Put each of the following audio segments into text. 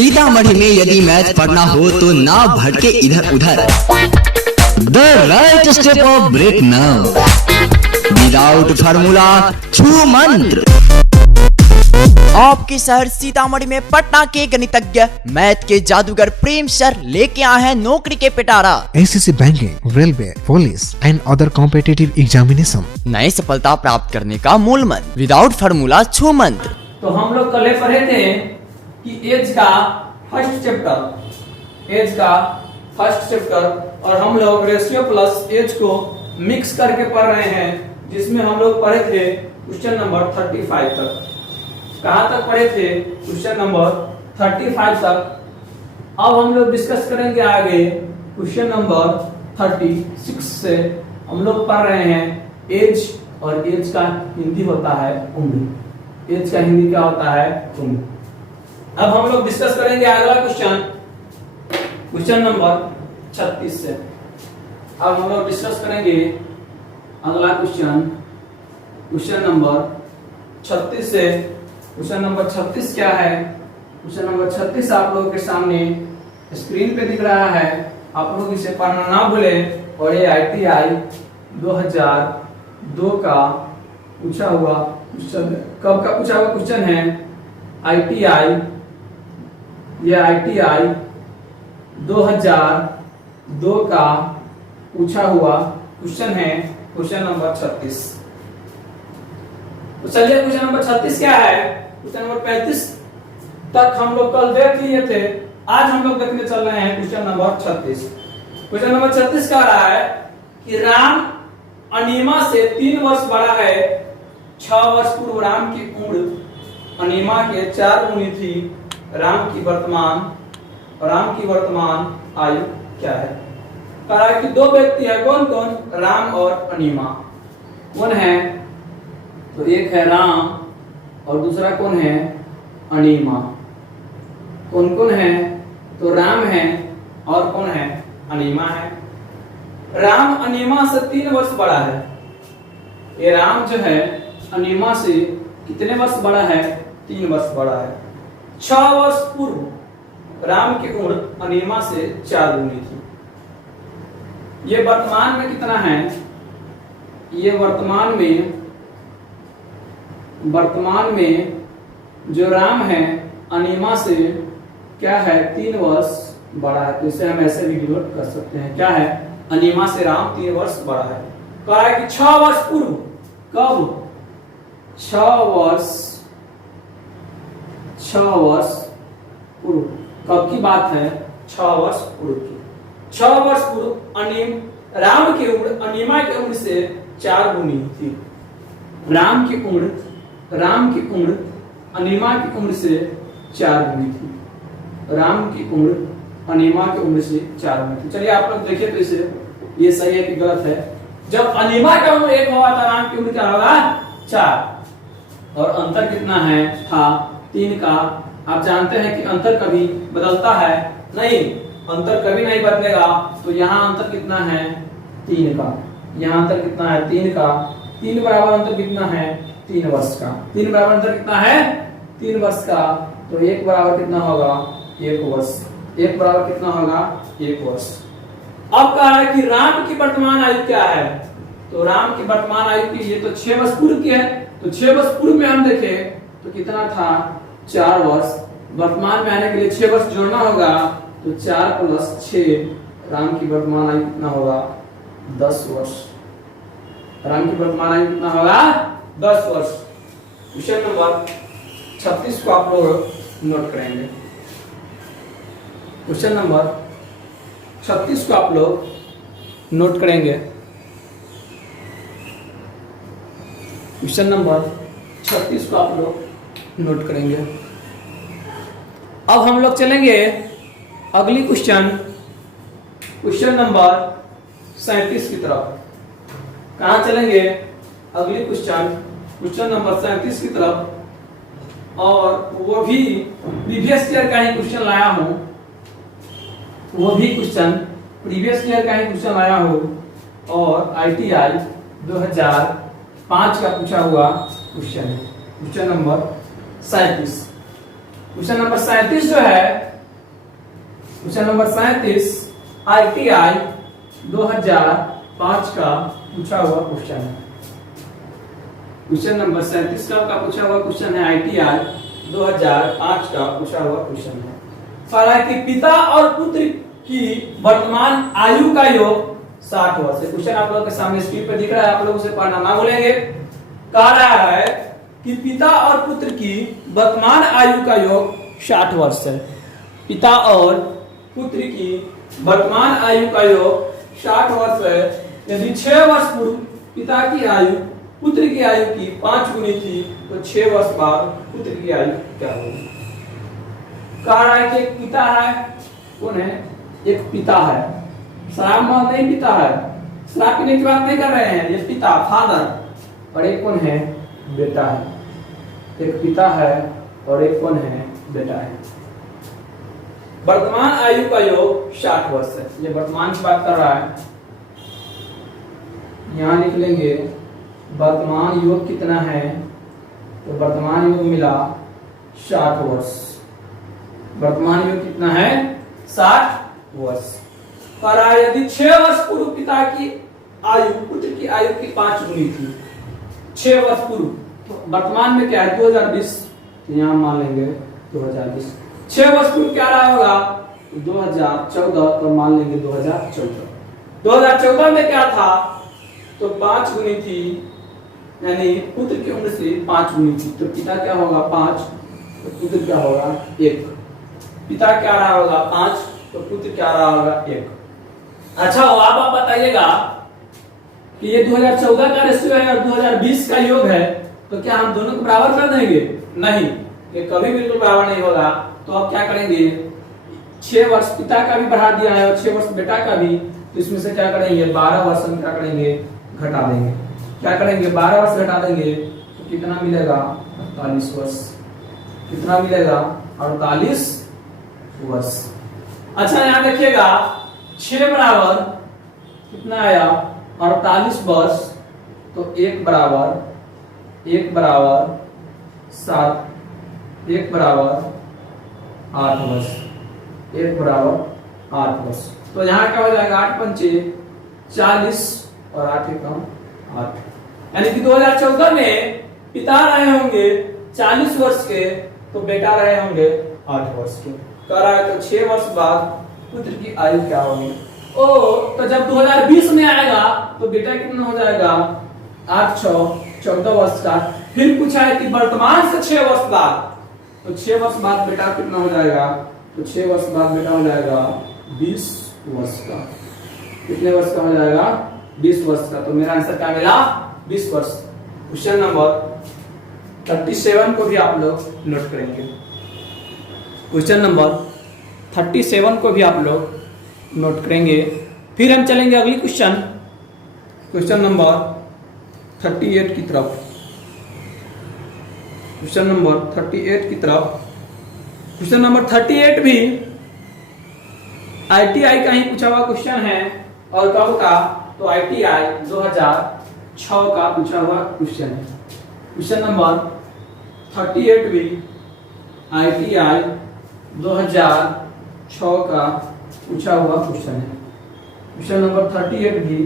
सीतामढ़ी में यदि मैथ पढ़ना हो तो ना भटके इधर उधर। The right step of break now without formula छू मंत्र। आपके शहर सीतामढ़ी में पटना के गणितज्ञ मैथ के जादूगर प्रेम सर लेके आए हैं नौकरी के पिटारा। SSC banking, railway, police and other competitive examination. नई सफलता प्राप्त करने का मूल मंत्र विदाउट फार्मूला छू मंत्र। तो हम लोग कल पढ़े थे कि एज का फर्स्ट चैप्टर और हम लोग रेशियो प्लस एज को मिक्स करके पढ़ रहे हैं, जिसमें हम लोग पढ़े थे क्वेश्चन नंबर 35 तक। कहाँ तक पढ़े थे? क्वेश्चन नंबर 35 तक। अब हम लोग डिस्कस करेंगे आगे क्वेश्चन नंबर 36 से। हम लोग पढ़ रहे हैं एज, और एज का हिंदी होता है उम्र। एज का हिंदी क्या होता है? उम्र। अब हम लोग डिस्कस करेंगे अगला क्वेश्चन नंबर 36 से। अब हम लोग डिस्कस करेंगे अगला क्वेश्चन नंबर 36 से। क्वेश्चन नंबर 36 क्या है? क्वेश्चन नंबर 36 आप लोगों के सामने स्क्रीन पे दिख रहा है। आप लोग इसे पढ़ना ना भूले। और ये ITI 2002 का पूछा हुआ क्वेश्चन, कब का पूछा हुआ क्वेश्चन है? ये ITI 2002 का पूछा हुआ क्वेश्चन है, क्वेश्चन नंबर 36। तो चलिए क्वेश्चन नंबर 36 क्या है? क्वेश्चन नंबर 35 तक हम लोग कल देख लिए थे। आज हम लोग देखने चल रहे हैं क्वेश्चन नंबर 36। क्वेश्चन नंबर 36 कह रहा है कि राम अनिमा से 3 वर्ष बड़ा है। 6 वर्ष पूर्व राम की उम्र अनिमा के 4 गुनी थी। राम की वर्तमान आयु क्या है? कह रहा है कि 2 व्यक्ति है। कौन कौन? राम और अनिमा। कौन है? तो एक है राम और दूसरा कौन है? अनिमा। कौन कौन है? तो राम है और कौन है? अनिमा है। राम अनिमा से 3 वर्ष बड़ा है। ये राम जो है अनिमा से कितने वर्ष बड़ा है? 3 वर्ष बड़ा है। 6 वर्ष पूर्व राम की उम्र अनिमा से 4 गुनी थी। ये वर्तमान में कितना है? ये वर्तमान में जो राम है अनिमा से क्या है? 3 वर्ष बड़ा है। तो इसे हम ऐसे भी डिनोट कर सकते हैं। क्या है? अनिमा से राम 3 वर्ष बड़ा है। कहा है कि 6 वर्ष पूर्व। कब? 6 वर्ष पूर्व। कब की बात है? 6 वर्ष पूर्व की। 6 वर्ष पूर्व राम की उम्र अनिमा की उम्र से 4 गुनी थी। राम की उम्र अनिमा की उम्र से 4 गुनी थी। राम की उम्र अनिमा की उम्र से 4 गुनी थी। चलिए आप लोग देखिए तो इसे, ये सही है कि गलत है? जब अनिमा का उम्र 1 हुआ था, राम की उम्र क्या होगा? 4। और अंतर कितना है? था 3 का। आप जानते हैं कि अंतर कभी बदलता है नहीं, अंतर कभी नहीं बदलेगा। तो यहाँ अंतर कितना है? 3 का। यहाँ अंतर कितना है? 3 का। 3 बराबर अंतर कितना है? 3 वर्ष का। 3 बराबर अंतर कितना है? 3 वर्ष का। तो 1 बराबर कितना होगा? 1 वर्ष। 1 बराबर कितना होगा? 1 वर्ष। अब कह रहा है कि राम की वर्तमान आयु क्या है? तो राम की वर्तमान आयु की, ये तो 6 वर्ष पूर्व की है। तो 6 वर्ष पूर्व में हम देखें तो कितना था? 4 वर्ष। वर्तमान में आने के लिए 6 वर्ष जोड़ना होगा। तो 4 + 6, राम की वर्तमान आयु कितना होगा? 10 वर्ष। राम की वर्तमान आयु कितना होगा? 10 वर्ष। क्वेश्चन नंबर 36 को आप लोग नोट करेंगे। क्वेश्चन नंबर 36 को आप लोग नोट करेंगे। क्वेश्चन नंबर 36 को आप लोग नोट करेंगे। अब हम लोग चलेंगे अगली क्वेश्चन नंबर 37 की तरफ। कहाँ चलेंगे? अगली क्वेश्चन नंबर 37 की तरफ। और वो भी प्रीवियस ईयर का ही क्वेश्चन लाया हूं। और ITI 2005 का पूछा हुआ क्वेश्चन है। क्वेश्चन नंबर 37 जो है क्वेश्चन नंबर 37 ITI 2005 का पूछा हुआ क्वेश्चन है। क्वेश्चन नंबर 37 का पूछा हुआ क्वेश्चन है, ITI 2005 का पूछा हुआ क्वेश्चन है। कहा है कि पिता और पुत्र की वर्तमान आयु का योग 60 वर्ष है। क्वेश्चन आप लोगों के सामने स्क्रीन पे दिख रहा है, आप लोग उसे पढ़ना ना भूलेंगे। कह रहा है कि पिता और पुत्र की वर्तमान आयु का योग 60 वर्ष है। पिता और पुत्र की वर्तमान आयु का योग 60 वर्ष है। यदि 6 वर्ष पूर्व पिता की आयु पुत्र की आयु की 5 गुनी थी तो 6 वर्ष बाद पुत्र की आयु क्या होगी? कह रहा है कि एक पिता है, कौन है? एक पिता है, शराब नहीं पीता है, शराब पीने की बात नहीं कर रहे हैं, ये पिता फादर। और एक कौन है? बेटा है। एक पिता है और एक कौन है? बेटा है। वर्तमान आयु का योग 60 वर्ष है। ये वर्तमान की बात कर रहा है। यहां निकलेंगे वर्तमान योग कितना है, तो वर्तमान योग मिला 60 वर्ष। वर्तमान योग कितना है? 60 वर्ष। पर यदि 6 वर्ष पूर्व पिता की आयु पुत्र की आयु की 5 गुनी थी, 6 वर्ष पूर्व, तो वर्तमान में क्या है? 2020, तो यहां मान लेंगे 2020। 6 वर्ष पूर्व क्या रहा होगा? 2014, तो मान लेंगे 2014। 2014 में क्या था? तो 5 गुनी थी, यानी पुत्र की उम्र से 5 गुनी थी, तो पिता क्या होगा? 5, तो पुत्र क्या होगा? 1। पिता क्या रहा होगा? 5, तो पुत्र क्या रहा होगा? 1। अच्छा हो, आप बताइएगा कि ये 2014 का रेशियो है और 2020 का योग है, तो क्या हम दोनों को बराबर कर देंगे? नहीं, ये कभी बिल्कुल बराबर नहीं होगा। तो अब क्या करेंगे? 6 वर्ष पिता का भी बढ़ा दिया है और 6 वर्ष बेटा का भी, तो इसमें से क्या करेंगे? 12 वर्ष हम क्या करेंगे? घटा देंगे। क्या करेंगे? 12 वर्ष घटा देंगे, तो कितना मिलेगा? 48 वर्ष। कितना मिलेगा? 48 वर्ष। अच्छा यहां देखिएगा, 6 बराबर कितना आया? 48 वर्ष, तो 1 बराबर 7, 1 बराबर 8 वर्ष, 1 बराबर 8 वर्ष। तो यहाँ क्या हो जाएगा? 8 पंचे 40 और 8 एकम 8, यानी कि 2014 में पिता रहे होंगे 40 वर्ष के, तो बेटा रहे होंगे 8 वर्ष के। कह रहा है तो 6 वर्ष बाद पुत्र की आयु क्या होगी? ओ, तो जब 2020 में आएगा तो बेटा कितना हो जाएगा? 8 6 14 वर्ष का। फिर पूछा है कि वर्तमान से 6 वर्ष बाद, तो 6 वर्ष बाद बेटा कितना हो जाएगा? तो 6 वर्ष बाद बेटा हो जाएगा 20 वर्ष का। कितने वर्ष का हो जाएगा? 20 वर्ष का। तो मेरा आंसर क्या मिला? 20 वर्ष। क्वेश्चन नंबर 37 को भी आप लोग नोट करेंगे। क्वेश्चन नंबर 37 को भी आप लोग नोट करेंगे। फिर हम चलेंगे अगली क्वेश्चन नंबर 38 की तरफ। क्वेश्चन नंबर 38 की तरफ। क्वेश्चन नंबर 38 भी ITI का ही पूछा हुआ क्वेश्चन है, और कब का? तो ITI 2006 का पूछा हुआ क्वेश्चन है। क्वेश्चन नंबर 38 भी ITI 2006 का पूछा हुआ क्वेश्चन है। क्वेश्चन नंबर 38 भी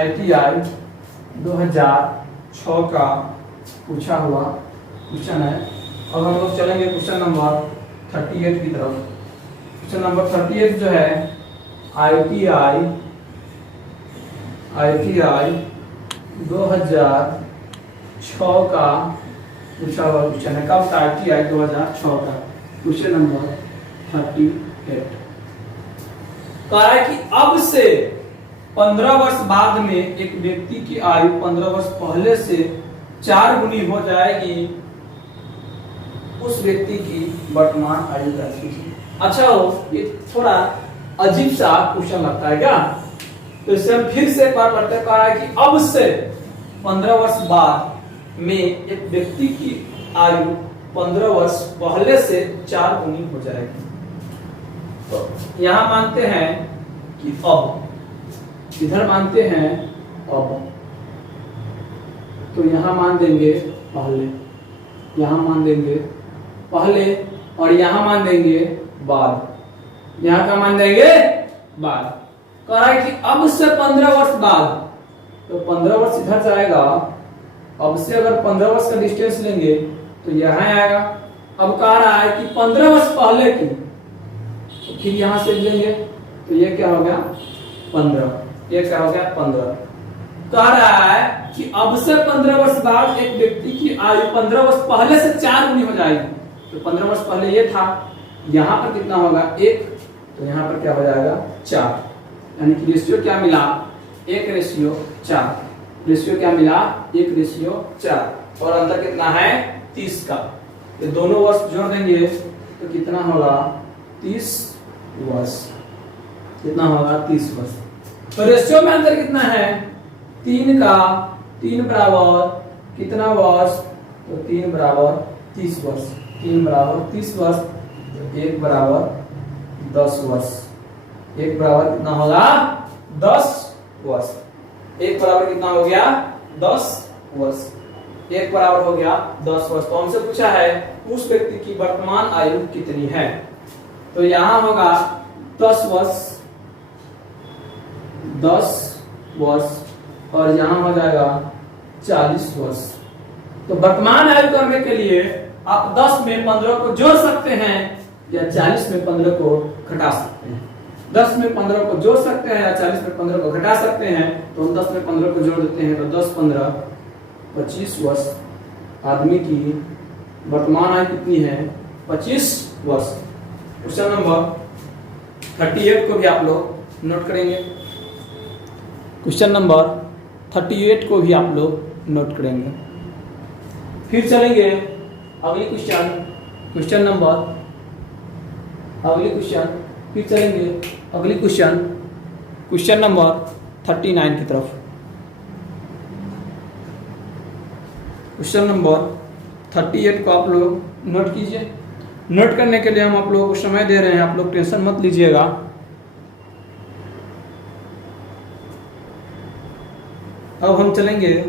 ITI 2006 का पूछा हुआ क्वेश्चन है। अब हम लोग चलेंगे क्वेश्चन नंबर 38 की तरफ। क्वेश्चन नंबर 38 जो है ITI 2006 का पूछा हुआ क्वेश्चन है। कब का? ITI 2006 का। क्वेश्चन नंबर 38 कहा है कि अब से 15 वर्ष बाद में एक व्यक्ति की आयु 15 वर्ष पहले से 4 गुनी हो जाएगी, उस व्यक्ति की वर्तमान आयु क्या होगी? अच्छा हो, ये थोड़ा अजीब सा क्वेश्चन लगता है क्या? तो इसे हम फिर से एक बार पढ़ते हैं। कहा है कि अब से 15 वर्ष बाद में एक व्यक्ति की आयु 15 वर्ष पहले से 4 गुनी हो जाएगी। तो यहां मानते हैं कि अब, इधर मानते हैं अब, तो यहां मान देंगे पहले, यहां मान देंगे पहले, और यहां मान देंगे बाद। यहाँ का मान देंगे बाद। कह रहा है कि अब से 15 वर्ष बाद, तो 15 वर्ष इधर जाएगा, अब से अगर 15 वर्ष का डिस्टेंस लेंगे तो यहाँ आएगा। अब कह रहा है कि 15 वर्ष पहले की, तो फिर यहाँ से लेंगे तो ये क्या हो गया 15, ये क्या हो गया 15। कह रहा है कि अब से 15 वर्ष बाद एक व्यक्ति की आयु 15 वर्ष पहले से 4 गुनी हो जाएगी। तो 15 वर्ष पहले ये था, यहाँ पर कितना होगा 1, तो यहाँ पर क्या हो जाएगा 4, यानी कि रेशियो क्या मिला 1:4। रेशियो क्या मिला 1:4, और अंतर कितना है 30 का। तो दोनों वर्ष जोड़ देंगे तो कितना होगा 30 वर्ष, कितना होगा 30 वर्ष। तो रेशियो में अंतर कितना है 3 का, 3 बराबर कितना वर्ष, तो 3 बराबर 30 वर्ष, 3 बराबर 30 वर्ष, तो 1 बराबर 10 वर्ष। 1 बराबर कितना होगा 10 वर्ष। 1 बराबर कितना हो गया 10 वर्ष। 1 बराबर हो गया 10 वर्ष। तो हमसे पूछा है उस व्यक्ति की वर्तमान आयु कितनी है, तो यहां होगा 10 वर्ष, 10 वर्ष, और यहां हो जाएगा 40 वर्ष। तो वर्तमान आयु करने के लिए आप 10 में 15 को जोड़ सकते हैं या 40 में 15 को घटा सकते हैं। 10 में 15 को जोड़ सकते हैं या 40 में 15 को घटा सकते हैं। तो हम 10 में 15 को जोड़ देते हैं, तो 10 15 25 वर्ष। आदमी की वर्तमान आयु कितनी है 25 वर्ष। क्वेश्चन नंबर 38 को भी आप लोग नोट करेंगे। क्वेश्चन नंबर 38 को भी आप लोग नोट करेंगे। फिर चलेंगे अगली क्वेश्चन, क्वेश्चन नंबर अगली क्वेश्चन, फिर चलेंगे अगली क्वेश्चन, क्वेश्चन नंबर 39 की तरफ। क्वेश्चन नंबर 38 को आप लोग नोट कीजिए। नोट करने के लिए हम आप लोगों को समय दे रहे हैं, आप लोग टेंशन मत लीजिएगा। अब हम चलेंगे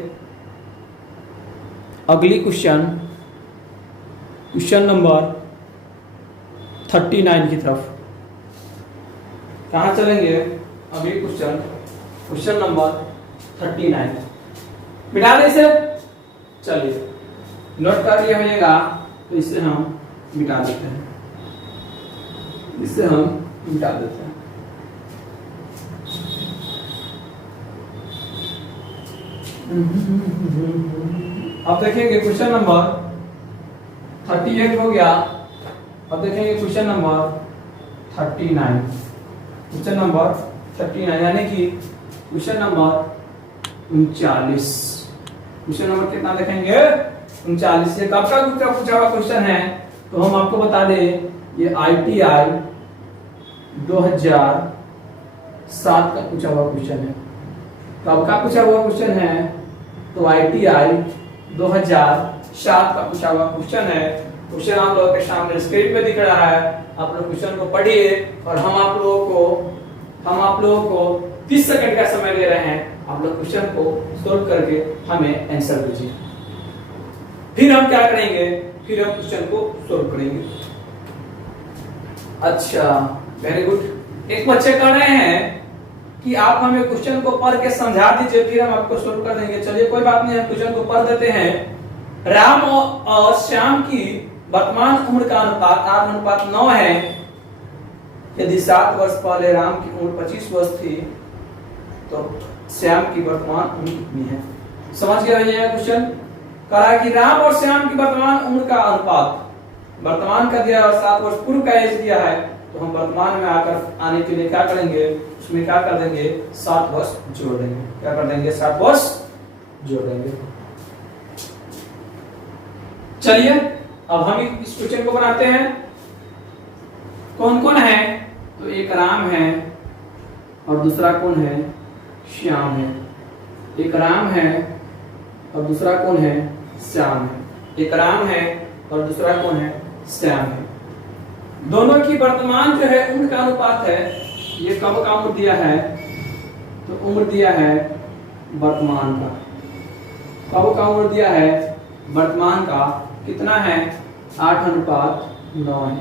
अगली क्वेश्चन, क्वेश्चन नंबर 39 की तरफ। कहाँ चलेंगे अगली क्वेश्चन, क्वेश्चन नंबर 39। मिटा दें इसे, चलिए नोट कर लिया होइएगा, तो इसे हम मिटा देते हैं, इसे हम मिटा देते हैं। अब देखेंगे क्वेश्चन नंबर 38 हो गया। अब देखेंगे क्वेश्चन नंबर 39, क्वेश्चन नंबर 39 यानी कि क्वेश्चन नंबर 39। क्वेश्चन नंबर कितना देखेंगे 39। ये कब का पूछा हुआ क्वेश्चन है, तो हम आपको बता दें ये ITI 2007 का पूछा हुआ क्वेश्चन है। कब का पूछा हुआ क्वेश्चन है, तो ITI 2007 का पूछा हुआ क्वेश्चन है। क्वेश्चन आप लोगों के सामने स्क्रीन पे दिख रहा है, आप लोग क्वेश्चन को पढ़िए और हम आप लोगों को 30 सेकंड का समय दे रहे हैं। आप लोग क्वेश्चन को सोल्व करके हमें आंसर दीजिए। फिर हम क्या करेंगे, फिर हम क्वेश्चन को सोल्व करेंगे। अच्छा, वेरी गुड। एक बच्चे कह रहे हैं कि आप हमें क्वेश्चन को पढ़ के समझा दीजिए, फिर हम आपको सोल्व कर देंगे। चलिए कोई बात नहीं, हम क्वेश्चन को पढ़ देते हैं। राम और श्याम की वर्तमान उम्र का अनुपात 8:9 है। यदि 7 वर्ष पहले राम की उम्र 25 वर्ष थी, तो श्याम की वर्तमान उम्र कितनी है। समझ गया ये क्वेश्चन। कहा कि राम और श्याम की वर्तमान उम्र का अनुपात, वर्तमान का दिया और 7 वर्ष पूर्व का एज दिया है, तो हम वर्तमान में आने के लिए क्या करेंगे, उसमें क्या कर देंगे 7 वर्ष जोड़ देंगे। क्या कर देंगे 7 वर्ष जोड़ देंगे। चलिए अब हम इस क्वेश्चन को बनाते हैं। कौन कौन है, तो एक राम है और दूसरा कौन है, श्याम है। एक राम है और दूसरा कौन है, श्याम है। एक राम है और दूसरा कौन है, श्याम है। दोनों की वर्तमान जो है उम्र का अनुपात है। ये कब का उम्र दिया है, तो उम्र दिया है वर्तमान का। कब का उम्र दिया है, वर्तमान का। कितना है 8:9 है।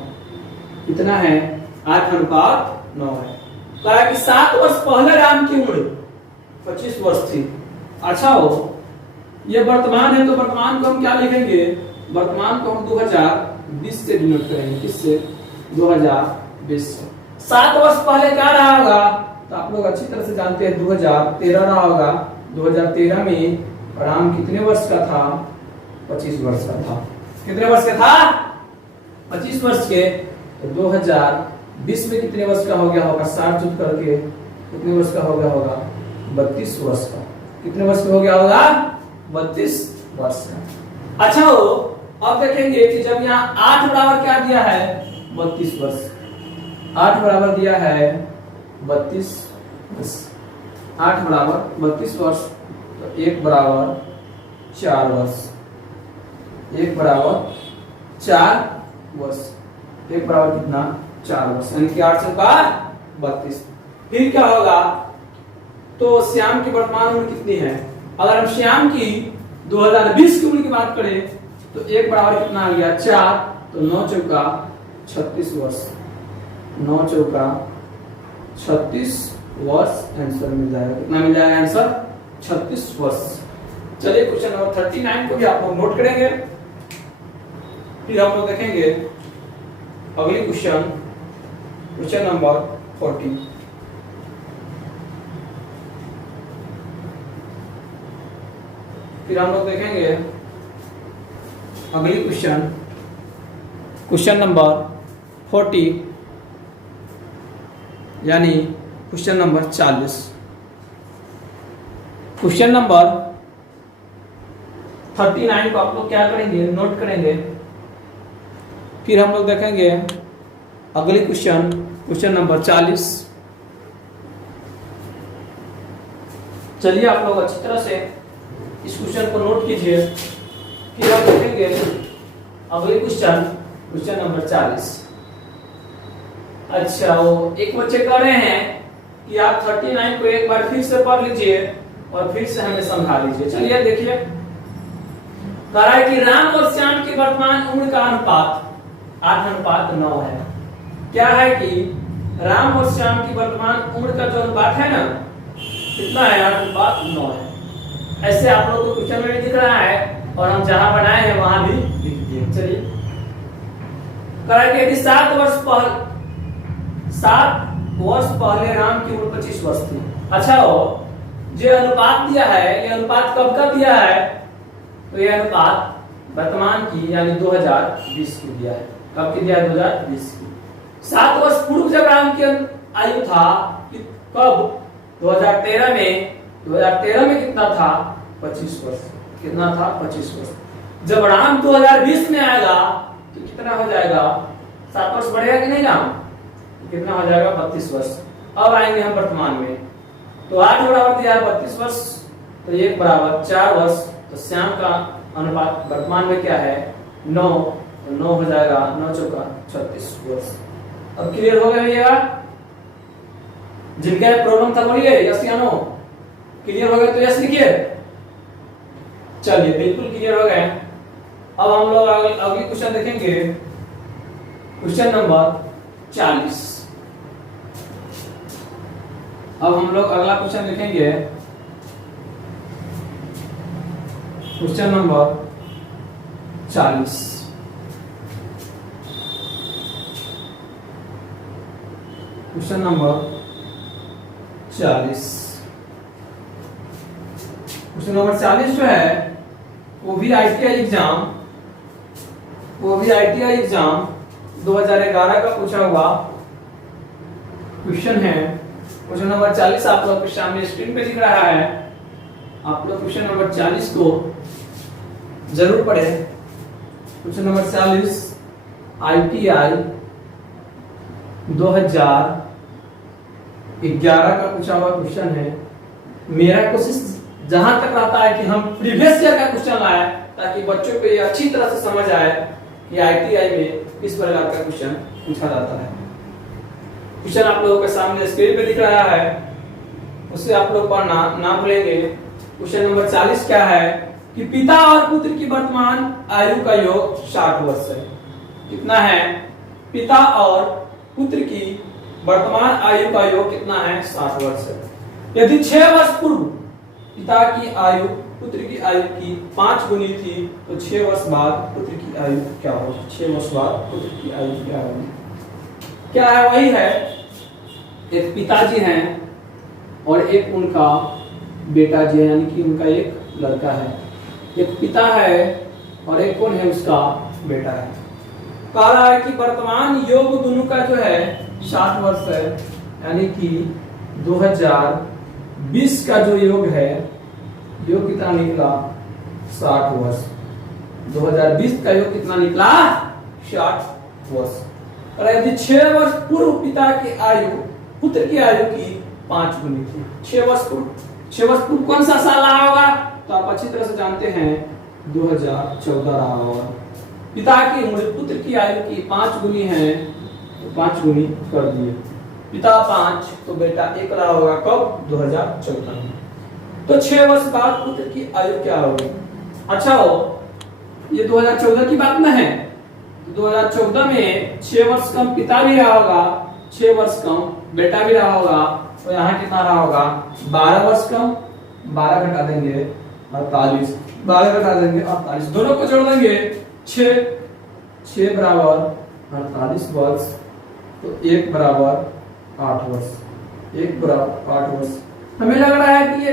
कितना है 8:9 है। कहा कि 7 वर्ष पहले राम की उम्र 25 वर्ष थी। अच्छा हो, ये वर्तमान है तो वर्तमान को हम क्या लिखेंगे, वर्तमान को हम 2020 से डिनोट करेंगे। किससे? 2020 से। 7 वर्ष पहले क्या रहा होगा, तो आप लोग अच्छी तरह से जानते हैं 2013 रहा होगा। 2013 में राम कितने वर्ष का था? 25 वर्ष का था। कितने वर्ष का था? 25 वर्ष के। तो 2020 में कितने वर्ष का हो गया होगा? 60 जुट करके कितने वर्ष का हो गया होगा? 32 वर्ष का। कितने वर्ष का हो गया होगा? 32 वर्ष का। अच्छा हो, अब देखेंगे कि जब यहाँ 8 बराबर क्या दिया है? 32 वर्ष। 8 बराबर दिया है 32 वर्ष। 8 बराबर 32 वर्ष, तो 1 बराबर 4 वर्ष। 1 बराबर 4 वर्ष। 1 बराबर कितना? 4 वर्ष, यानी कि 8 से 32। फिर क्या होगा? तो श्याम की वर्तमान उम्र कितनी है? अगर हम श्याम की 2020 की उम्र की बात करें तो 1 बराबर कितना आ गया? 4। तो 9 चौका 36 वर्ष। 9 चौका 36 वर्ष आंसर मिल जाएगा। कितना मिल जाएगा आंसर? 36 वर्ष। चलिए क्वेश्चन नंबर 39 को भी आप लोग नोट करेंगे। फिर हम लोग देखेंगे अगली क्वेश्चन, क्वेश्चन नंबर 40। फिर हम लोग देखेंगे अगली क्वेश्चन, क्वेश्चन नंबर 40 यानी क्वेश्चन नंबर 40। क्वेश्चन नंबर 39 को आप लोग क्या करेंगे? नोट करेंगे। फिर हम लोग देखेंगे अगली क्वेश्चन, क्वेश्चन नंबर 40। चलिए आप लोग अच्छी तरह से इस क्वेश्चन को नोट कीजिए। फिर हम देखेंगे अगले क्वेश्चन, क्वेश्चन नंबर 40। अच्छा, वो एक बच्चे कह रहे हैं कि आप 39 को एक बार फिर से पढ़ लीजिए और फिर से हमें समझा लीजिए। चलिए देखिए, कह रहा है कि राम और श्याम की वर्तमान उम्र का अनुपात 8:9 है। क्या है कि राम और श्याम की वर्तमान उम्र का जो अनुपात है ना, कितना है? 8:9 है। ऐसे आप लोगों को क्वेश्चन में भी दिख रहा है और हम जहां बनाए हैं वहां भी लिख दिए। चलिए, कह रहा है कि यदि 7 वर्ष पहले राम की उम्र 25 वर्ष थी। अच्छा हो, जो अनुपात दिया है, ये अनुपात कब का दिया है? तो ये अनुपात वर्तमान की यानी 2020 की दिया है। कब की दिया है? 2020 की। 7 वर्ष पूर्व जब राम की आयु था, कब? 2013 में। 2013 में कितना था? 25 वर्ष। कितना था? 25 वर्ष। जब राम 2020 में आएगा तो कितना हो जाएगा? 7 वर्ष बढ़ेगा कि नहीं राम? कितना हो जाएगा? 32 वर्ष। अब आएंगे हम वर्तमान में। तो 8 बराबर दिया है 32 वर्ष, तो 1 बराबर 4 वर्ष। तो श्याम का अनुपात वर्तमान में क्या है? 9। तो 9 हो जाएगा 9 चौका 36 वर्ष। अब क्लियर हो गया भैया? जिनका प्रॉब्लम था बोलिए यस या नो। क्लियर हो गया तो यस लिखिए। चलिए, बिल्कुल क्लियर हो गए। अब हम लोग अगली क्वेश्चन देखेंगे, क्वेश्चन नंबर 40। अब हम लोग अगला क्वेश्चन देखेंगे, question number 40। Question number 40। Question number 40 जो है वो भी आईटीआई एग्जाम 2011 का पूछा हुआ क्वेश्चन है। क्वेश्चन नंबर 40 आप लोग के सामने स्क्रीन पे दिख रहा है। आप लोग क्वेश्चन नंबर 40 को जरूर पढ़ें। क्वेश्चन नंबर 40 आईटीआई 2011 का पूछा हुआ क्वेश्चन है। मेरा कोशिश जहां तक रहता है कि हम प्रीवियस ईयर का क्वेश्चन लाए ताकि बच्चों को ये अच्छी तरह से समझ आए कि आईटीआई में किस प्रकार का क्वेश्चन पूछा जाता है। क्वेश्चन आप लोगों के सामने स्क्रीन पे दिख रहा है, उसे आप लोग पढ़ना ना भूलेंगे। क्वेश्चन नंबर 40 क्या है कि पिता और पुत्र की वर्तमान आयु का योग 60 वर्ष है। कितना है? पिता और पुत्र की वर्तमान आयु का योग कितना है? 60 वर्ष है। यदि 6 वर्ष पूर्व पिता की आयु पुत्र की आयु की 5 गुनी थी तो 6 वर्ष बाद पुत्र की आयु क्या होगी? 6 वर्ष बाद पुत्र की आयु क्या होगी? क्या है? वही है, एक पिताजी हैं और एक उनका बेटा जी है, यानी कि उनका एक लड़का है। एक पिता है और एक कौन है? उसका बेटा है। कह रहा है कि वर्तमान योग दोनों का जो है 60 वर्ष है, यानी कि 2020 का जो योग है, योग कितना निकला? 60 वर्ष। 2020 का योग कितना निकला? 60 वर्ष। और यदि 6 वर्ष पूर्व पिता की आयु पुत्र की आयु की 5 गुनी थी, 6 वर्ष पूर्व कौन सा साल रहा होगा? तो आप अच्छी तरह से जानते हैं 2014 रहा होगा। पिता की उम्र पुत्र की आयु की 5 गुनी है, तो 5 गुनी कर दिए। पिता 5 तो बेटा 1 रहा होगा। कब? 2014 में। तो 6 वर्ष बाद पुत्र की आयु क्या होगी? अच्छा हो, ये 2014 की बात न है। 2014 में 6 वर्ष कम पिता भी रहा होगा, 6 वर्ष कम बेटा भी रहा होगा, तो यहाँ कितना रहा होगा? 12 वर्ष कम, 12 घटा देंगे 48, 12 घटा देंगे 48, दोनों को जोड़ देंगे 6 बराबर 48 वर्ष, तो 1 बराबर 8 वर्ष, 1 बराबर 8 वर्ष। हमें लग रहा है कि ये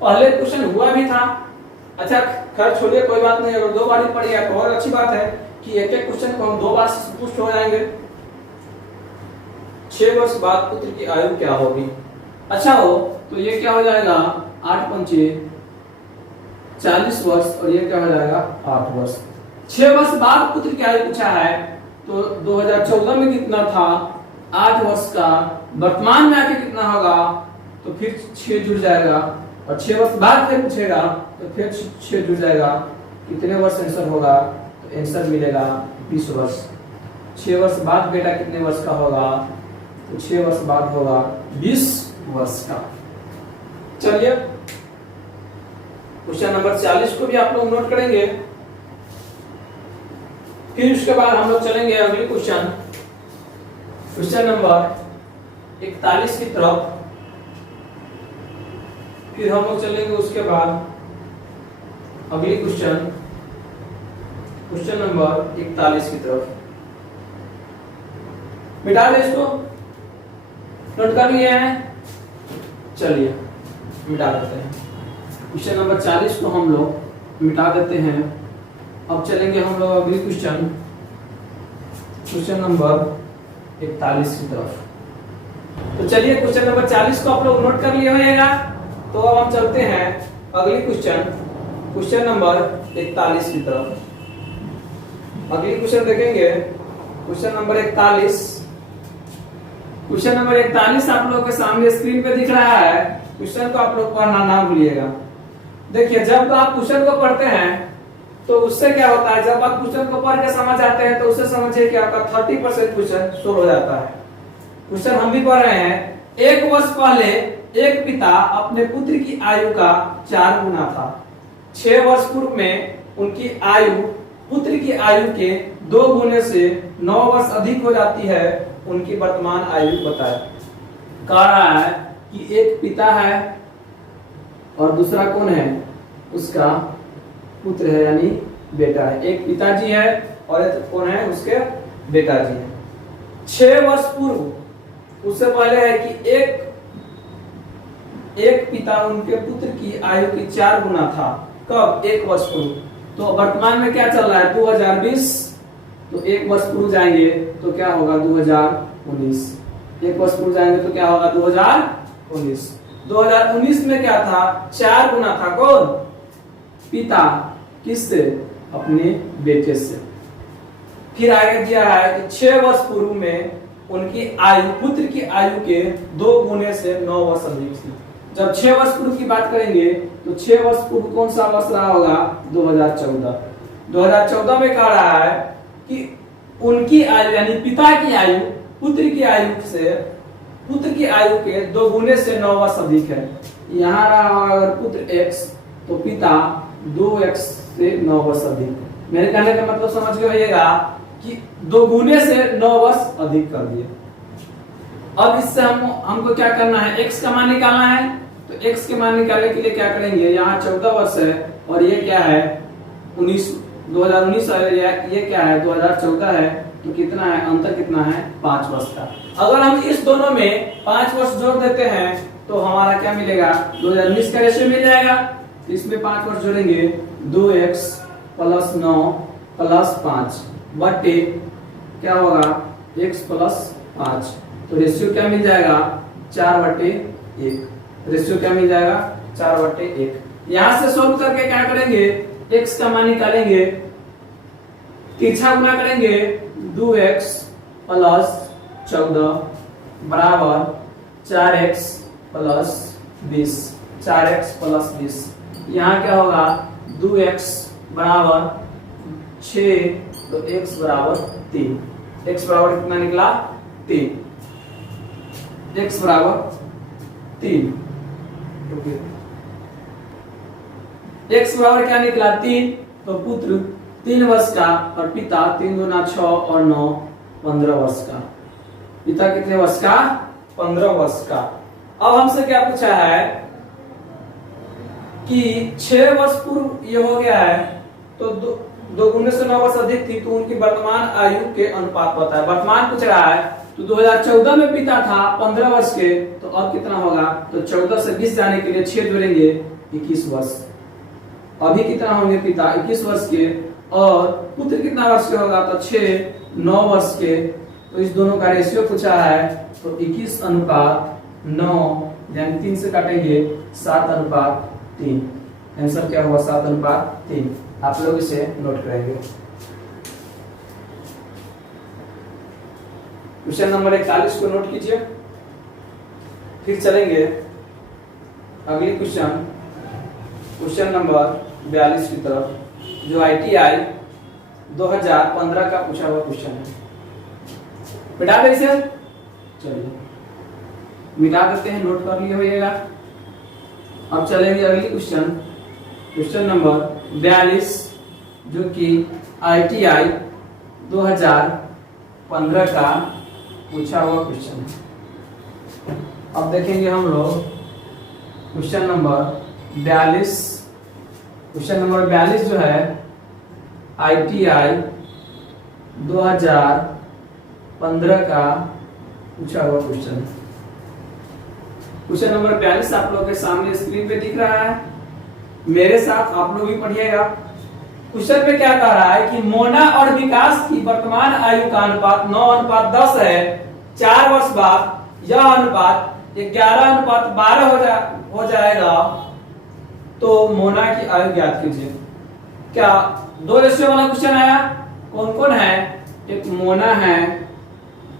पहले क्वेश्चन हुआ भी था। अच्छा खैर छोड़िए, कोई बात नहीं, अगर 2 बार ही पढ़ गया तो और अच्छी बात है कि एक एक क्वेश्चन को हम 2 बार से पूछ हो जाएंगे। 6 वर्ष बाद पुत्र की आयु क्या होगी? अच्छा हो, तो ये क्या हो जाएगा? 8 पंचे 40 वर्ष, और ये क्या हो जाएगा? 8 वर्ष। 6 वर्ष बाद पुत्र की आयु पूछा है, तो 2014 में कितना था? 8 वर्ष का। वर्तमान में आके कितना होगा? तो फिर 6 जुड़ जाएगा, और 6 वर्ष बाद फिर पूछेगा तो फिर 6 जुड़ जाएगा। कितने वर्ष आंसर होगा? तो आंसर मिलेगा 20 वर्ष। 6 वर्ष बाद बेटा कितने वर्ष का होगा? तो 6 वर्ष बाद होगा 20 वर्ष का। चलिए क्वेश्चन नंबर 40 को भी आप लोग नोट करेंगे। फिर उसके बाद हम लोग चलेंगे अगले क्वेश्चन नंबर 41 की तरफ। फिर हम लोग चलेंगे उसके बाद अगले क्वेश्चन नंबर 41 की तरफ। मिटा दे इसको, नोट कर लिए हैं? चलिए मिटा देते हैं। क्वेश्चन नंबर 40 को हम लोग मिटा देते हैं। अब चलेंगे हम लोग अगली क्वेश्चन नंबर 41 की तरफ। तो चलिए क्वेश्चन नंबर 40 को आप लोग नोट कर लिए होइएगा। तो अब हम चलते हैं अगली क्वेश्चन नंबर 41 की तरफ। अगली क्वेश्चन देखेंगे क्वेश्चन नंबर 41। क्वेश्चन नंबर 41 आप लोगों के सामने स्क्रीन पे दिख रहा है। क्वेश्चन को आप लोग पढ़ना ना भूलिएगा। देखिए जब आप क्वेश्चन को पढ़ते हैं तो उससे क्या होता है, जब आप क्वेश्चन को पढ़ के समझ आते हैं तो उससे समझिए कि आपका 30% क्वेश्चन सोल्व हो जाता है। क्वेश्चन हम भी पढ़ रहे हैं। 1 वर्ष पहले एक पिता अपने पुत्र की आयु का 4 गुना था। 6 वर्ष पूर्व में उनकी आयु पुत्र की आयु के 2 गुने से 9 वर्ष अधिक हो जाती है। उनकी वर्तमान आयु बताए। कह रहा है कि एक पिता है और दूसरा कौन है? उसका पुत्र है, यानी बेटा है। एक पिताजी है और एक कौन है? उसके बेटाजी है। 6 वर्ष पूर्व, उससे पहले है कि एक पिता उनके पुत्र की आयु की 4 गुना था। कब? 1 वर्ष पूर्व। तो वर्तमान में क्या चल रहा है? 2020। तो 1 वर्ष पूर्व जाएंगे तो क्या होगा? 2019। 1 वर्ष पूर्व जाएंगे तो क्या होगा? 2019। 2019 में क्या था? 4 गुना था। कौन? पिता। किससे? अपने बेटे से। फिर आगे दिया है कि 6 वर्ष पूर्व में उनकी आयु पुत्र की आयु के 2 गुने से 9 वर्ष अधिक थी। जब 6 वर्ष पूर्व की बात करेंगे तो 6 वर्ष पूर्व कौन सा वर्ष रहा होगा? 2014। 2014 में कह रहा है कि उनकी आयु यानी पिता की आयु पुत्र की आयु के 2 गुने से 9 वर्ष अधिक है। यहाँ रहा अगर पुत्र x तो पिता 2x से 9 वर्ष अधिक। मेरे कहने का मतलब समझ लीजिएगा कि 2 गुने से 9 वर्ष अधिक कर दिए। अब इससे हमको क्या करना है, x का मान निकालना है। तो x के मान निकालने के लिए क्या करेंगे, यहाँ 14 वर्ष है और ये क्या है 2019 है, ये क्या है 2014 है, तो कितना है अंतर कितना है 5 वर्ष का। अगर हम इस दोनों में 5 वर्ष जोड़ देते हैं तो हमारा क्या मिलेगा 2019 का रेशियो मिल जाएगा। तो इसमें 5 वर्ष जोड़ेंगे 2x + 9 + 5 बटे क्या होगा x + 5, तो रेशियो क्या मिल जाएगा 4/1। रेशियो क्या मिल जाएगा 4/1। यहां से सोल्व करके क्या करेंगे, x का मान निकालेंगे, तिरछा गुना करेंगे 2x + 14 बराबर 4x + 20, 4x + 20। यहाँ क्या होगा 2x बराबर 6, तो x बराबर 3। x बराबर कितना निकला 3, x बराबर 3। x बराबर क्या निकला 3, तो पुत्र 3 वर्ष का और पिता 3 दूना 6 और 9 15 वर्ष का। पिता कितने वर्ष का 15 वर्ष का। अब हमसे क्या पूछा है कि 6 वर्ष पूर्व ये हो गया है, तो 2 गुने से 9 वर्ष अधिक थी, तो उनकी वर्तमान आयु के अनुपात बताए। वर्तमान पूछ रहा है, तो 2014 में पिता था 15 वर्ष के, तो अब कितना होगा, तो 14 से 20 जाने के लिए 6 जोड़ेंगे 21 वर्ष। अभी कितना होंगे पिता 21 वर्ष के और पुत्र कितना वर्ष के होगा, तो 6 9 वर्ष के। तो इस दोनों का रेशियो पूछा है, तो 21:9 यानी 3 से काटेंगे 7:3। आंसर क्या हुआ 7:3। आप लोग इसे नोट करेंगे। क्वेश्चन नंबर 41 को नोट कीजिए। फिर चलेंगे अगली क्वेश्चन नंबर 42 की तरफ, जो ITI 2015 का पूछा हुआ क्वेश्चन है। मिटा दे इसे, चलिए मिटा देते हैं, नोट कर लिए होइएगा। अब चलेंगे अगली क्वेश्चन नंबर 42, जो कि ITI 2015 का पूछा हुआ क्वेश्चन है। अब देखेंगे हम लोग क्वेश्चन नंबर 42। क्वेश्चन नंबर 42 जो है ITI 2015 का पूछा हुआ क्वेश्चन है। क्वेश्चन नंबर 42 आप लोगों के सामने स्क्रीन पे दिख रहा है, मेरे साथ आप लोग भी पढ़िएगा। क्वेश्चन पे क्या कह रहा है कि मोना और विकास की वर्तमान आयु का अनुपात 9:10 है। 4 वर्ष बाद यह अनुपात 11:12 हो जाएगा, तो मोना की आयु ज्ञात कीजिए। क्या 2 रेशियो वाला क्वेश्चन आया? कौन कौन है? एक मोना है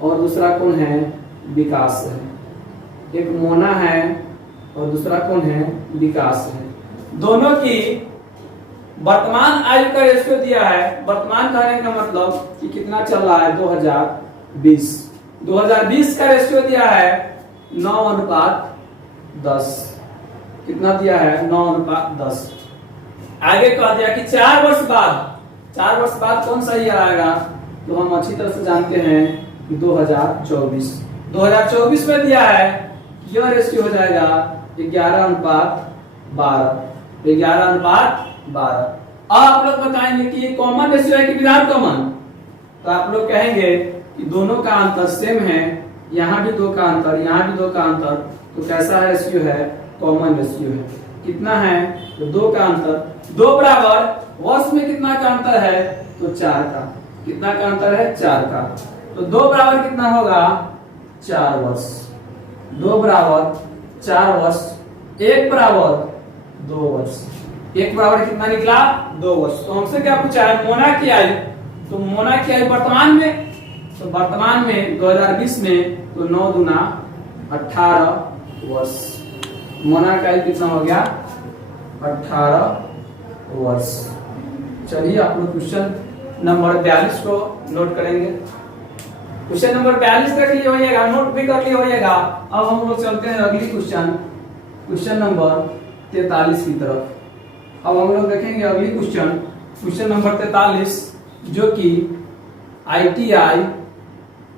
और दूसरा कौन है? विकास है। एक मोना है और दूसरा कौन है? विकास है। दोनों की वर्तमान आयु का रेशियो दिया है। वर्तमान कहने का मतलब कि कितना चल रहा है 2020 का रेशियो दिया है 9:10। कितना दिया है? 9:10। आगे कह दिया कि 4 वर्ष बाद कौन सा ईयर आएगा, तो हम अच्छी तरह से जानते हैं कि 2024 में दिया है यह रेशियो हो जाएगा 11:12। 11:12। अब आप लोग बताएंगे कि ये कॉमन रेशियो है कि विदाउट कॉमन, तो आप लोग कहेंगे कि दोनों का अंतर सेम है, यहाँ भी 2 का अंतर, यहाँ भी 2 का अंतर, तो कैसा रेशियो है? कॉमन रेशियो है। कितना है? तो 2 का अंतर। 2 बराबर वर्ष में कितना का अंतर है? तो 4 का। कितना का अंतर है? 4 का। तो 2 बराबर कितना होगा? 4 वर्ष। 2 बराबर 4 वर्ष। 1 बराबर 2 वर्ष। 1 बराबर कितना निकला? 2 वर्ष। तो हमसे क्या पूछा है? मोना की आयु। तो मोना की आयु वर्तमान में, तो वर्तमान में 2020 में तो 9 दूना 18 वर्ष। मोना का आयु कितना हो गया? 18 वर्ष। चलिए आप लोग क्वेश्चन नंबर 42 को नोट करेंगे। क्वेश्चन नंबर 42 देख लिए होइएगा, नोट भी कर लिए होइएगा। अब हम लोग चलते हैं अगली क्वेश्चन नंबर 43 की तरफ। अब हम लोग देखेंगे अगली क्वेश्चन नंबर 43, जो कि ITI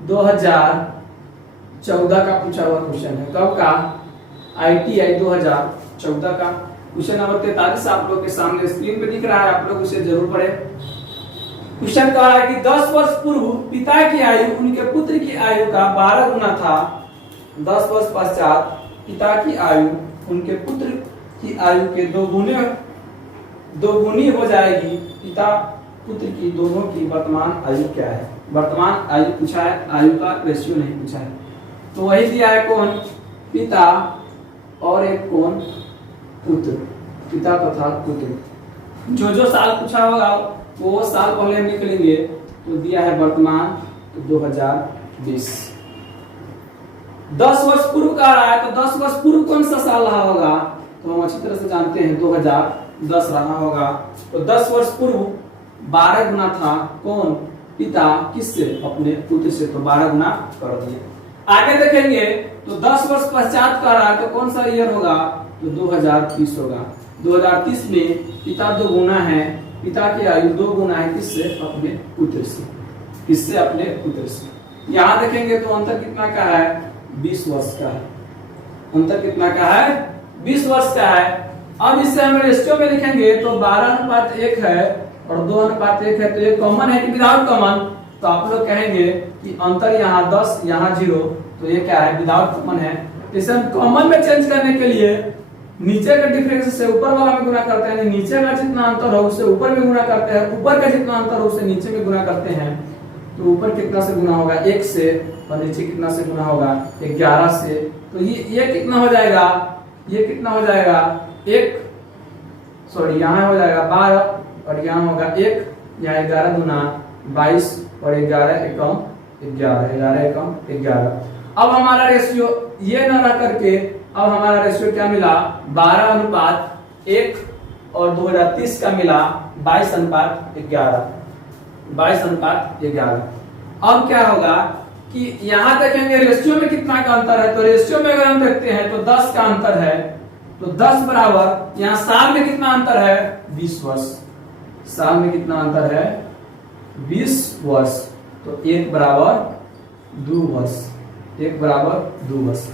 2014 का पूछा हुआ क्वेश्चन है। कब का? ITI 2014 का। क्वेश्चन नंबर 43 आप लोग के सामने स्क्रीन पे दिख रहा है, आप लोग उसे जरूर पढ़े। क्वेश्चन कह रहा है कि 10 वर्ष पूर्व पिता की आयु उनके पुत्र की आयु का 12 गुना था। 10 वर्ष पश्चात पिता की आयु उनके पुत्र की आयु के 2 गुनी हो जाएगी। पिता पुत्र की दोनों की वर्तमान आयु क्या है? वर्तमान आयु पूछा है, आयु का रेशियो नहीं पूछा है। तो वही दिया है कौन? पिता और एक कौन? पुत्र। पिता तथा पुत्र। जो साल पूछा होगा वो साल पहले हम निकलेंगे। तो दिया है वर्तमान, तो 2020। 10 वर्ष पूर्व का रहा है, तो 10 वर्ष पूर्व कौन सा साल रहा होगा? तो हम अच्छी तरह से जानते हैं 2010 रहा होगा। तो 10 वर्ष पूर्व 12 गुना था कौन? पिता। किससे? अपने पुत्र से। तो 12 गुना कर दिए। आगे देखेंगे तो 10 वर्ष पश्चात का रहा है, तो कौन सा ईयर होगा? तो 2030 होगा। 2030 में पिता 2 गुना है, पिता की आयु 2 गुना है। किससे? अपने पुत्र से। किससे? अपने पुत्र से। यहाँ देखेंगे तो अंतर कितना का है? 20 वर्ष का है। अंतर कितना का है? 20 वर्ष का है। अब इससे हम रेशियो में लिखेंगे तो 12:1 है और 2:1 है। तो ये कॉमन है कि विदाउट कॉमन? तो आप लोग कहेंगे कि अंतर यहाँ 10 यहाँ 0, तो ये क्या है? विदाउट कॉमन है। इसे हम कॉमन में चेंज करने के लिए नीचे का डिफरेंस से ऊपर वाला में गुना करते हैं। नीचे का जितना अंतर हो उससे ऊपर में गुना करते हैं, ऊपर का जितना अंतर हो उससे नीचे में गुना करते हैं। तो ऊपर कितना से गुना होगा? 1 से, और नीचे कितना से गुना होगा? 11 से। तो ये कितना हो जाएगा? ये कितना हो जाएगा? यहाँ हो जाएगा 12 और यहाँ होगा 1, यहाँ 11 गुना 22 और 11 एकम 11। अब हमारा रेशियो ये न रह करके अब हमारा रेशियो क्या मिला? 12:1 और 2030 का मिला 22:11। 22:11। अब क्या होगा कि यहाँ देखेंगे रेशियो में कितना का अंतर है। तो रेशियो में अगर हम देखते हैं तो 10 का अंतर है। तो 10 बराबर यहाँ साल में कितना अंतर है? 20 वर्ष। साल में कितना अंतर है? 20 वर्ष। तो 1 बराबर 2 वर्ष। 1 बराबर 2 वर्ष।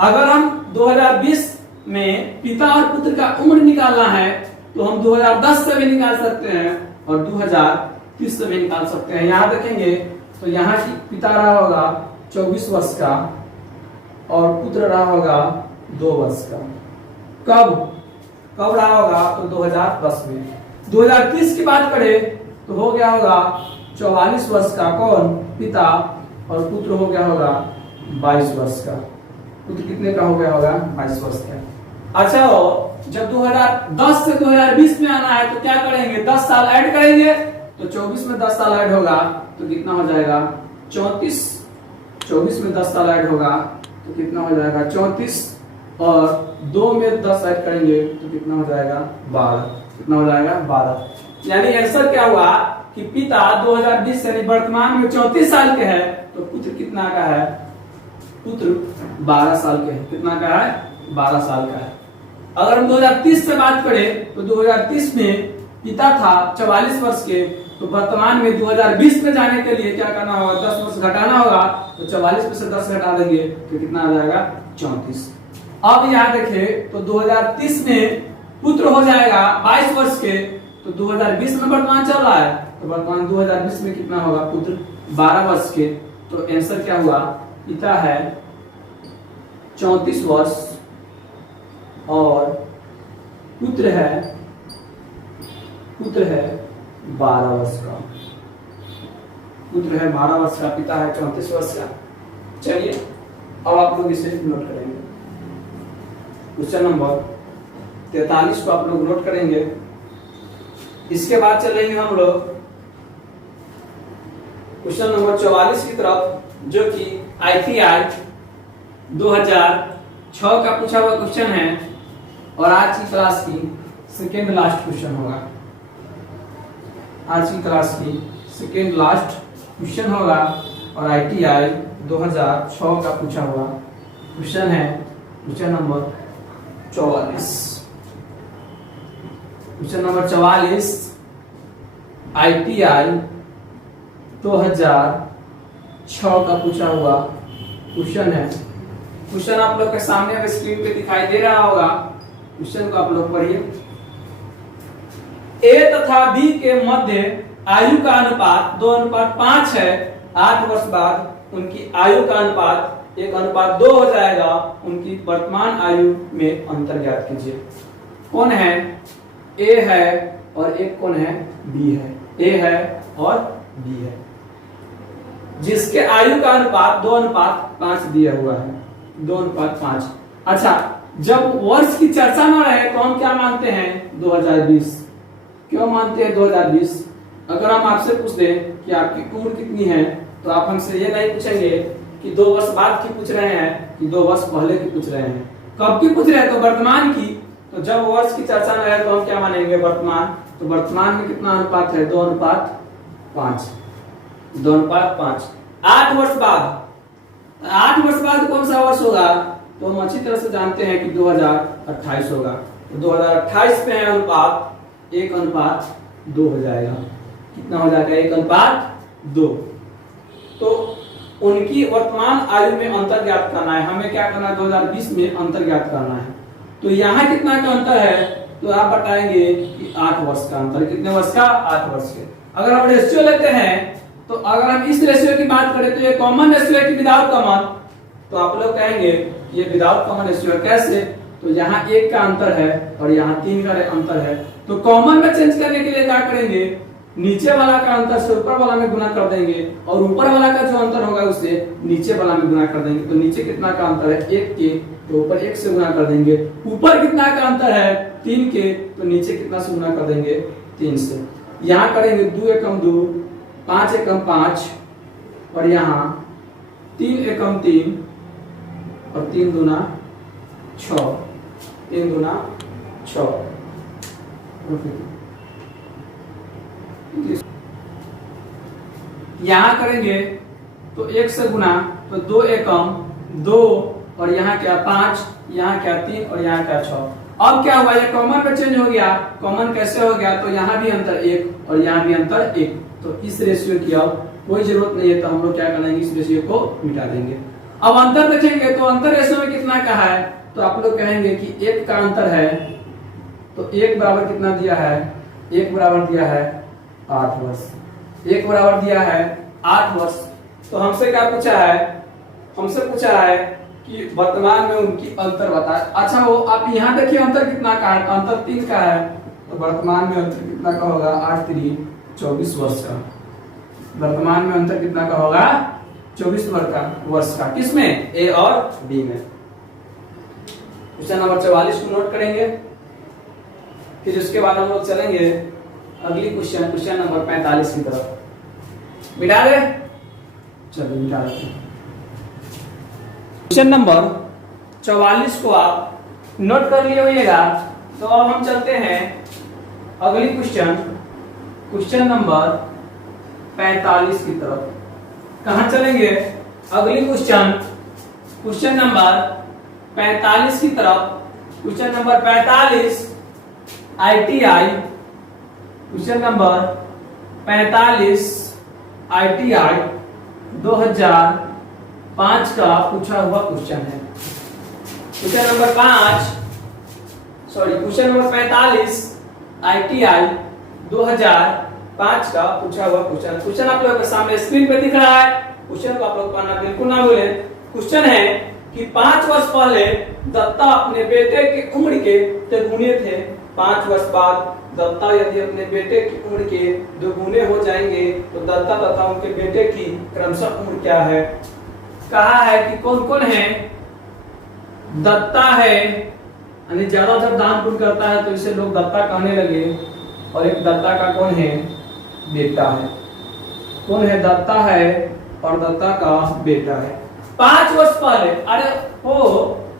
अगर हम 2020 में पिता और पुत्र का उम्र निकालना है तो हम 2010 से भी निकाल सकते हैं और 2030 से भी निकाल सकते हैं। यहाँ देखेंगे तो यहाँ की पिता रहा होगा 24 वर्ष का और पुत्र रहा होगा 2 वर्ष का। कब रहा होगा? तो 2010 में। 2030 की बात करें तो हो गया होगा 44 वर्ष का कौन? पिता, और पुत्र हो गया होगा 22 वर्ष का। पुत्र कितने का हो गया होगा? 22 वर्ष का। अच्छा हो, जब 2010 से 2020 में आना है तो क्या करेंगे? 10 साल ऐड करेंगे। तो 24 में 10 साल ऐड होगा तो कितना हो जाएगा? 34। 24 में 10 साल ऐड होगा तो कितना हो जाएगा? 34 और 2 में 10 ऐड करेंगे तो कितना हो जाएगा? 12। कितना हो जाएगा? 12। यानी आंसर क्या हुआ कि पिता 2020 यानी वर्तमान में 34 साल के हैं, तो पुत्र कितना का है? पुत्र 12 साल के हैं। कितना का है? 12 साल का है। अगर हम 2030 से बात करें तो 2030 में पिता था 44 वर्ष के, तो वर्तमान में 2020 में जाने के लिए क्या करना होगा? 10 वर्ष घटाना होगा। तो 44 में से 10 घटा देंगे तो कितना आ जाएगा? 34। अब यहाँ देखें तो 2030 में पुत्र हो जाएगा 22 वर्ष के, तो 2020 में वर्तमान चल रहा है तो वर्तमान 2020 में कितना होगा? पुत्र 12 वर्ष के। तो आंसर क्या हुआ? पिता है 34 वर्ष और पुत्र है 12 वर्ष का। पुत्र है 12 वर्ष का, पिता है 34 वर्ष का। चलिए अब आप लोग इसे नोट करेंगे। क्वेश्चन नंबर 43 को आप लोग नोट करेंगे। इसके बाद चलेंगे हम लोग क्वेश्चन नंबर 44 की तरफ, जो कि ITI 2006 का पूछा हुआ क्वेश्चन है और आज की क्लास की सेकेंड लास्ट क्वेश्चन होगा। आज की क्लास की सेकेंड लास्ट क्वेश्चन होगा और ITI 2006 का पूछा हुआ क्वेश्चन है। Question number 44। Question number 44 ITI 2006 का पूछा हुआ क्वेश्चन है। क्वेश्चन आप लोग के सामने अब स्क्रीन पे दिखाई दे रहा होगा। क्वेश्चन को आप लोग पढ़िए। ए तथा बी के मध्य आयु का अनुपात 2:5 है। 8 वर्ष बाद उनकी आयु का अनुपात 1:2 हो जाएगा। उनकी वर्तमान आयु में अंतर ज्ञात कीजिए। कौन है? ए है और एक कौन है? बी है। ए है और बी है, जिसके आयु का अनुपात 2:5 दिया हुआ है। 2:5। अच्छा, जब वर्ष की चर्चा न रहे तो हम क्या मानते हैं? 2020। क्यों मानते हैं 2020? अगर हम आपसे पूछ दें कि आपकी उम्र कितनी है तो आप हमसे ये नहीं पूछेंगे कि 2 वर्ष बाद की पूछ रहे हैं कि 2 वर्ष पहले की पूछ रहे हैं। कब की पूछ रहे हैं? तो वर्तमान की। तो जब वर्ष की चर्चा न रहे तो हम क्या मानेंगे? वर्तमान। तो वर्तमान में कितना अनुपात है? 2:5। 2:5। 8 वर्ष बाद, 8 वर्ष बाद कौन सा वर्ष होगा? तो हम अच्छी तरह से जानते हैं कि 2028 होगा। तो 2028 पे है अनुपात 1:2 हो जाएगा। कितना हो जाएगा? 1:2। तो उनकी वर्तमान आयु में अंतर ज्ञात करना है। हमें क्या करना है? 2020 में अंतर ज्ञात करना है। तो यहाँ कितना का अंतर है? तो आप बताएंगे कि 8 वर्ष का अंतर। कितने वर्ष का? 8 वर्ष के। अगर हम रेशियो लेते हैं तो अगर हम इस रेशियो की बात करें तो ये कॉमन रेशियो है कि विदाउट कॉमन? तो आप लोग कहेंगे ये विदाउट कॉमन रेशियो है। कैसे? तो यहाँ 1 का अंतर है और यहाँ 3 का अंतर है। तो कॉमन में चेंज करने के लिए क्या करेंगे? नीचे वाला का अंतर से ऊपर वाला में गुना कर देंगे और ऊपर वाला का जो अंतर होगा उसे नीचे वाला में गुना कर देंगे। तो नीचे कितना का अंतर है? 1 के, तो ऊपर 1 से गुना कर देंगे। ऊपर कितना का अंतर है? 3 के, तो नीचे कितना से गुना कर देंगे? 3 से। यहाँ करेंगे 2 एकम 2, 5 एकम 5 और यहाँ 3 एकम 3 और 3 दूना 6। 3 दूना 6। यहाँ करेंगे तो 1 से गुना, तो 2 एकम 2 और यहाँ क्या 5, यहाँ क्या 3 और यहाँ क्या 6। अब क्या हुआ? ये कॉमन में चेंज हो गया। कॉमन कैसे हो गया? तो यहाँ भी अंतर 1 और यहाँ भी अंतर 1। तो इस रेशियो की अब कोई जरूरत नहीं है, तो हम लोग क्या करेंगे? इस रेशियो को मिटा देंगे। अब अंतर देखेंगे तो अंतर रेशियो में कितना का है? तो आप लोग कहेंगे कि 1 का अंतर है। तो 1 बराबर कितना दिया है? 1 बराबर दिया है 8 वर्ष। 1 बराबर दिया है 8 वर्ष। तो हमसे क्या पूछा है? हमसे पूछा है कि वर्तमान में उनकी अंतर बताए। अच्छा, वो आप यहाँ देखिए अंतर कितना का है? अंतर 3 का है। तो वर्तमान में अंतर कितना का होगा? 8 3 24 वर्ष का। वर्तमान में अंतर कितना का होगा? 24 वर्ष का। किसमें? ए और बी में। क्वेश्चन नंबर 44 को नोट करेंगे। फिर उसके बाद हम लोग चलेंगे अगली क्वेश्चन नंबर 45 की तरफ। मिटा दे? चलिए मिटा देते हैं। क्वेश्चन नंबर 44 को आप नोट कर लिए होइएगा। तो अब हम चलते हैं अगली क्वेश्चन नंबर 45 की तरफ। कहां चलेंगे? अगली क्वेश्चन नंबर 45 की तरफ। Question number 45 ITI। Question number 45 ITI 2005 का पूछा हुआ क्वेश्चन है। क्वेश्चन नंबर 45 ITI 2005 का पूछा हुआ क्वेश्चन। क्वेश्चन आप लोगों के सामने स्क्रीन पे दिख रहा है। क्वेश्चन को आप लोग पढ़ना बिल्कुल ना भूलें। क्वेश्चन है कि 5 वर्ष पहले दत्ता अपने बेटे की उम्र के दुगुने थे। 5 वर्ष बाद दत्ता यदि अपने बेटे की उम्र के दुगुने हो जाएंगे तो दत्ता तथा उनके बेटे की क्रमशः उम्र क्या है? कहा है कि कौन कौन है? दत्ता है, यानी ज्यादा जब दान पुण्य करता है तो इसे लोग दत्ता कहने लगे। और एक दत्ता का कौन है? बेटा है। कौन है? दत्ता है और दत्ता का बेटा है। 5 वर्ष पहले, अरे हो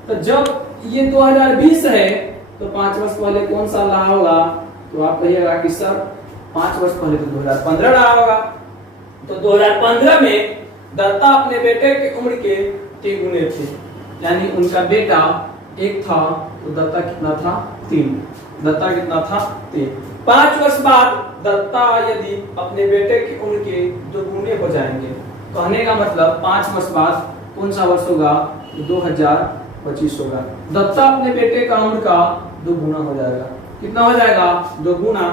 तो जब ये 2020 है तो 5 वर्ष पहले कौन सा रहा होगा? तो आप कहिएगा कि सर 5 वर्ष पहले तो 2015 रहा होगा। तो 2015 में दत्ता अपने बेटे की उम्र के 3 गुने थे, यानी उनका बेटा 1 था तो दत्ता कितना था? 3। दत्ता कितना था? 3। 5 वर्ष बाद दत्ता यदि अपने बेटे की उम्र के दोगुने हो जाएंगे, कहने का मतलब 5 वर्ष बाद कौन सा वर्ष होगा, 2025 होगा। दत्ता अपने बेटे का उम्र का दोगुना हो जाएगा। कितना हो जाएगा, दोगुना।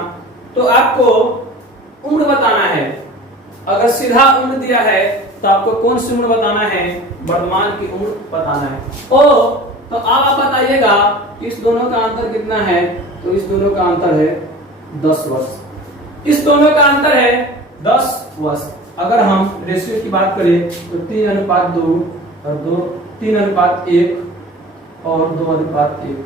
तो आपको उम्र बताना है। अगर सीधा उम्र दिया है तो आपको कौन सी उम्र बताना है, वर्तमान की उम्र बताना है। तो अब आप बताइएगा कि इस दोनों का अंतर कितना है, तो इस दोनों का अंतर है 10 वर्ष। इस दोनों का अंतर है 10 वर्ष। अगर हम रेशियो की बात करें तो 3:2 और 3:1 और 2:1।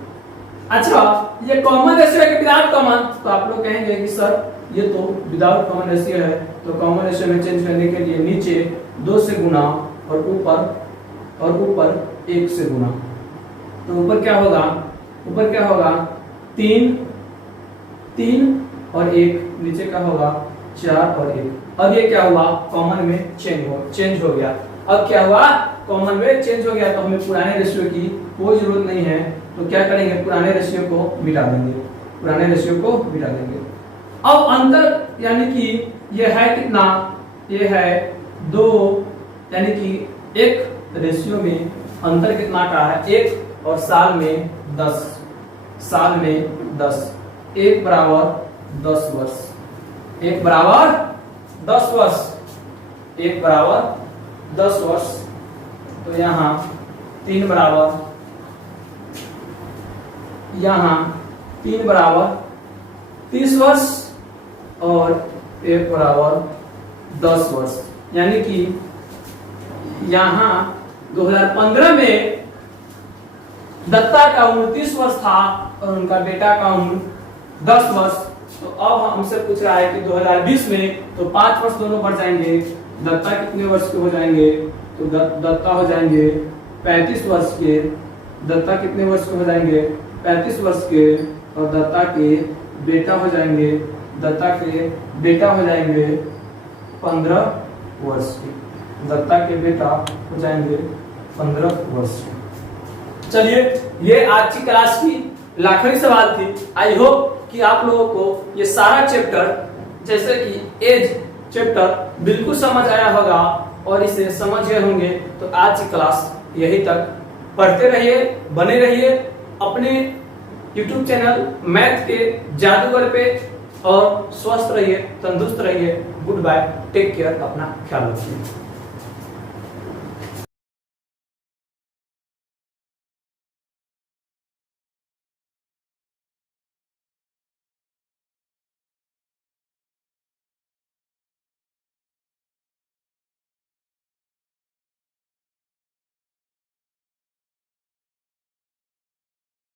अच्छा, ये कॉमन रेशियो है कि विदाउट कॉमन, तो आप लोग कहेंगे कि सर ये तो विदाउट कॉमन रेशियो है, तो कॉमन रेशियो में चेंज करने के लिए नीचे 2 से गुना और ऊपर 1 से गुना। तो ऊपर क्या होगा, 3 और 1, नीचे क्या होगा 4 और 1। अब ये क्या हुआ, कॉमन में चेंज हो गया। अब क्या हुआ, कॉमन में चेंज हो गया, तो हमें पुराने रेशियो की कोई जरूरत नहीं है। तो क्या करेंगे, पुराने रेशियो को मिटा देंगे। अब अंतर यानी कि ये है कितना, ये है 2, यानी कि एक रेशियो में अंतर कितना का है, 1 और साल में 10। 1 बराबर 10 वर्ष। 1 बराबर 10 वर्ष। तो यहाँ 3 बराबर 30 वर्ष और 1 बराबर 10 वर्ष। यानी कि यहाँ 2015 में दत्ता का उम्र 30 वर्ष था और उनका बेटा का उम्र 10 वर्ष। तो अब हमसे पूछ रहा है कि 2020 में तो 5 वर्ष दोनों बढ़ जाएंगे। दत्ता कितने वर्ष के हो जाएंगे, तो दत्ता हो जाएंगे 35 वर्ष के। दत्ता कितने वर्ष के हो जाएंगे, 35 वर्ष के। और दत्ता के बेटा हो जाएंगे 15 वर्ष के। दत्ता के बेटा हो जाएंगे 15 वर्ष के। चलिए, ये आज की क्लास की आखिरी सवाल थी। आई होप कि आप लोगों को ये सारा चैप्टर, जैसे कि एज चैप्टर, बिल्कुल समझ आया होगा और इसे समझ गए होंगे। तो आज की क्लास यही तक। पढ़ते रहिए, बने रहिए अपने YouTube चैनल मैथ के जादूगर पे, और स्वस्थ रहिए, तंदुरुस्त रहिए। गुड बाय, टेक केयर, अपना ख्याल रखिए।